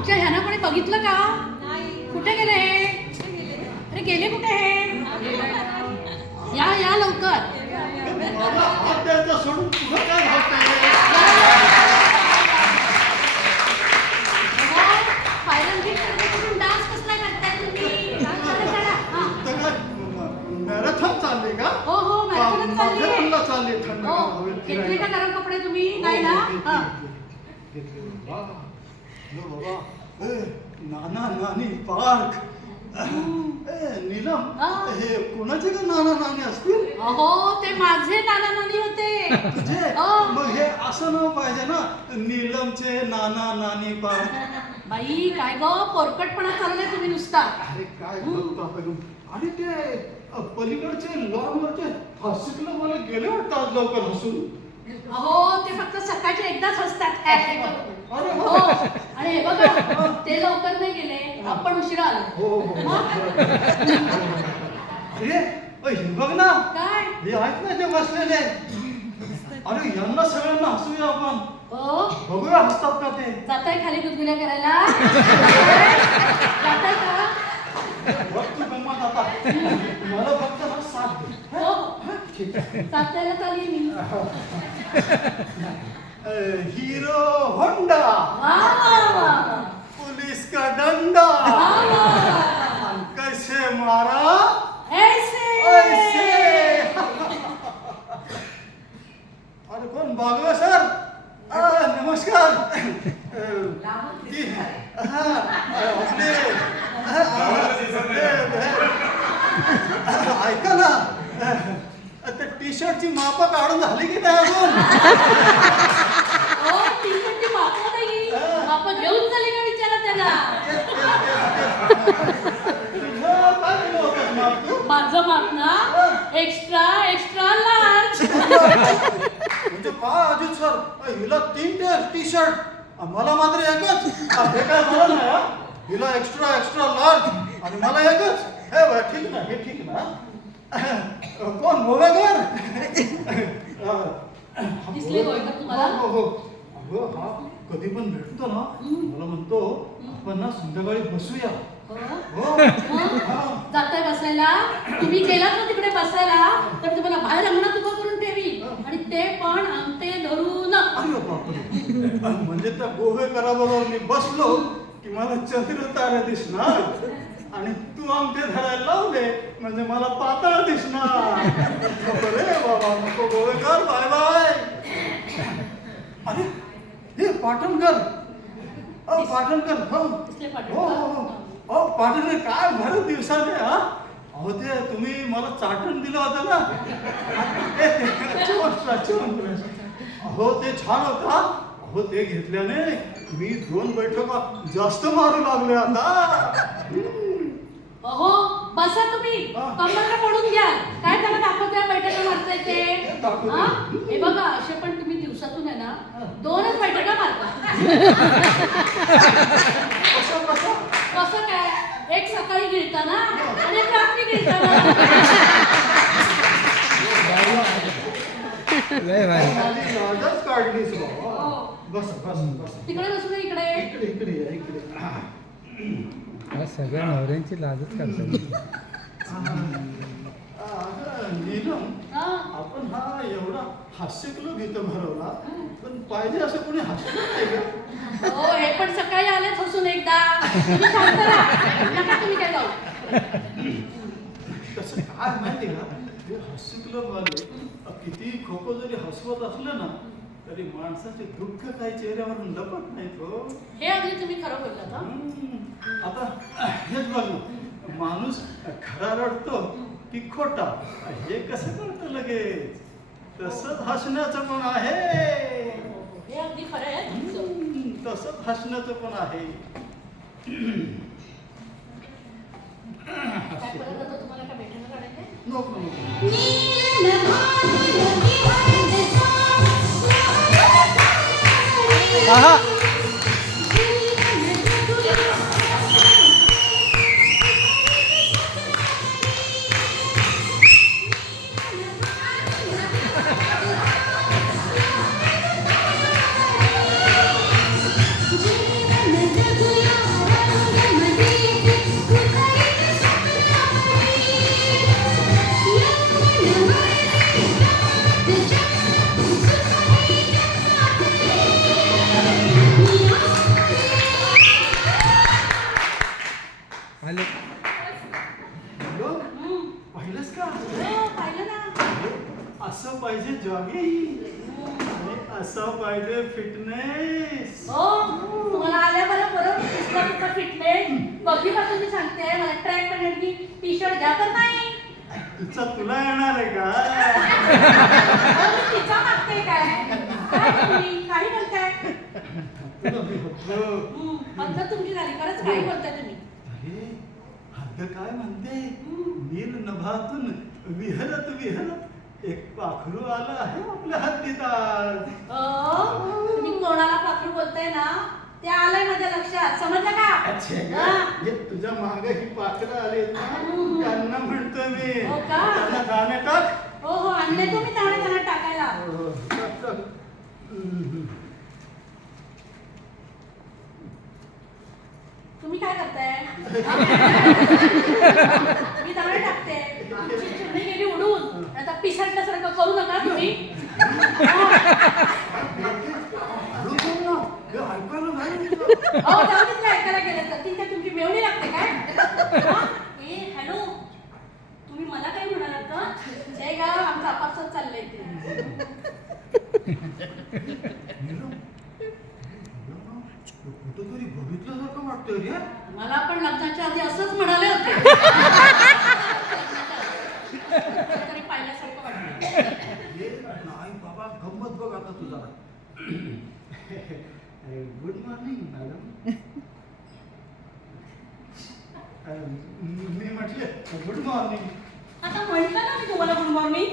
आमच्या ह्याना कोणी बघितलं का? कुठे गेले हे? अरे गेले कुठे हे? या या लवकर. मला हात द्यायचा सोडून तुझं काय घालताय? डान्स कसला करताय तुम्ही? मॅरेथॉन चालली का? हो हो मॅरेथॉन चालली आहे. माथेरानला चालली थंड हो हवेत घेतले फिरायला. का गरम कपडे तुम्ही? नाही ना? हा. बाबा नाना नानी पार्क. नीलम हा. हे कोणाचे का नाना नानी असतील? अहो ते माझे नाना नानी होते. तुझे? हो. मग हे असं नाव पाहिजे ना, नीलमचे नाना नानी पार्क. बाई काय ग पोरकटपणा चाललाय तुम्ही नुसता. अरे काय बघतो आपण. आणि ते पलीकडचे लॉनवरचे हसलं मला गेले वाटतं आज लवकर हसून. अहो ते फक्त सकाळचे एकदाच हसतात. अरे हो आणि हे बघा ते लवकर नाही गेले, आपण उशिरा आलो. हो हो. अरे हे बघ ना, काय? हे आहेत ना ते बसलेले. अरे यांना सगळ्यांना हसूया आपण. हो बघूया हसतात का ते. जाताय खाली गुदगुल्या करायला? जाताय का? बघ तू गंमत आता. मला फक्त ना साथ दे. हो ठीक आहे. जातायला चालली मी. हीरो होंडा, वा, वा, वा. पुलिस का डंडा, वा, वा. कैसे मारा ऐसे. ऐसे. अरे कोण बागवे सर? नमस्कार. आपले ऐका ना, त्या टी शर्टची माप काढून झाली की नाही अजून? हो टी-शर्टची मापं नाही. मापं घेऊन चालले का विचारा त्याला. तुझं काय केलं होतं माप तू? माझं माप ना एक्स्ट्रा एक्स्ट्रा लार्ज. म्हणजे काय अजित सर, हिला 3 टी शर्ट, मला मात्र एकच. हे काय झालं नाही हा? हिला एक्स्ट्रा एक्स्ट्रा लार्ज आणि मला एकच. हे बघ, ठीक ना, हे ठीक ना. कोण गोवेकर? दिसले गोवेकर तुम्हाला? हो हो. अगं हा कधी पण भेटतो ना, मला म्हणतो आपण ना संध्याकाळी बसूया. हो. जाताय बसायला? तुम्ही गेलात ना तिकडे बसायला तर तुम्हाला बाहेर अंगणात उभं करून ठेवी आणि ते पण अंगठे धरून. अरे बापरे. म्हणजे त्या गोवेकराबरोबर मी बसलो की मला चंद्र तारे दिसणार आणि तू अंगठे धरायला लावले म्हणजे मला पाताळ दिसणार. रे बाबा नको गोवेकर, बाय बाय. अरे हे पाटणकर. पाटणकर. हो दिसले पाटील हो का? हो. अहो पाटील काय भरत दिवसाने हा. अहो ते तुम्ही मला चाटण दिलं होतं ना. अहो ते छान होता. अहो ते घेतल्याने मी 2 बैठका जास्त मारू लागले आता. अहो बसा तुम्ही. कमरला पडून घ्या. काय त्याला दाखवत्या बैठका मारताय ते? हा? हे बघा असे पण तुम्ही दिवसातून आहे ना 2च बैठका मारता. कसं काय? एक सकाळी गिळताना आणि एक रात्री गिळताना. लाजच काढलीस बाबा. बस बस बस. तिकडे बसू दे इकडे. इकडे इकडे या, इकडे. सगळ्या नवऱ्यांची लाजच करतात. नीलम, हा. आपण हा एवढा हास्यक्लब इथं भरवला, पण पाहिजे असं कोणी हसलं नाही का? हो हे पण सकाळी आलेच हसून एकदा. तुम्ही शांत राहा. नका तुम्ही काय जाऊ. तसं काय माहिती का, हे हास्यक्लब वाले किती खोकं जरी हसवत असलं ना तरी माणसाचे दुःख काही चेहऱ्यावरून लपत नाहीत हो. हे अगदी तुम्ही खरं बोललात हा. आता हेच बघ ना, माणूस खरा रडतो की खोटा हे कसं कळतं लगेच. तसंच हसण्याचं पण आहे. हे अगदी खरं आहे तुमचं. तसंच हसण्याचं पण आहे. काय परत आता तुम्हाला काय भेटायला काढायचंय? नको नको. आहा. जीवन में जगया फिटनेस. हो तुम्हाला आल्या बरं तुमचा फिटनेस कधीपासून मी सांगते मला ट्रॅक पॅन्टची टी शर्ट घ्या तर नाही. तुझा तुला येणार आहे का? अहो, मी तिचा मागते काय तुम्ही काही बोलताय. तुला मी बघतो. पद्धत तुमची झाली खरंच काही बोलताय तुम्ही. अरे हद्द काय म्हणते? नील नभातून विहरत विहरत एक पाखरू आलं आहे आपल्या हद्दीत आज. तुम्ही कोणाला पाखरू बोलताय ना ते आलंय माझ्या लक्षात समजलं का. हा. हे तुझ्या मागे ही पाखरं आली ना त्यांना म्हणतो मी. हो का? त्यांना दाणे टाक. हो आणले तुम्ही त्यांना टाकायला. टाक, टाक. तुम्ही काय करताय. मी दाणे टाकते चिमणी गेली उडून आता पिसाटल्यासारखं करू नका तुम्ही. हळू बोल ना. हे ऐकायला नाही येत. अहो जाऊ दे तिला ऐकायला गेलं तर ती काय तुमची मेवणी लागते काय. ए हॅलो तुम्ही मला काय म्हणालात का जय गा आमचं आपापसात चाललंय ते. कुठंतरी बघितल्यासारखं वाटतंय रे. मला पण लग्नाच्या आधी असंच म्हणाले होते. तरी पाहिल्यासारखं वाटतं. हे नाही बाबा गंमत बघ आता तुझा. Good morning madam. मी म्हटले गुड मॉर्निंग. आता म्हटलं ना मी तुम्हाला गुड मॉर्निंग.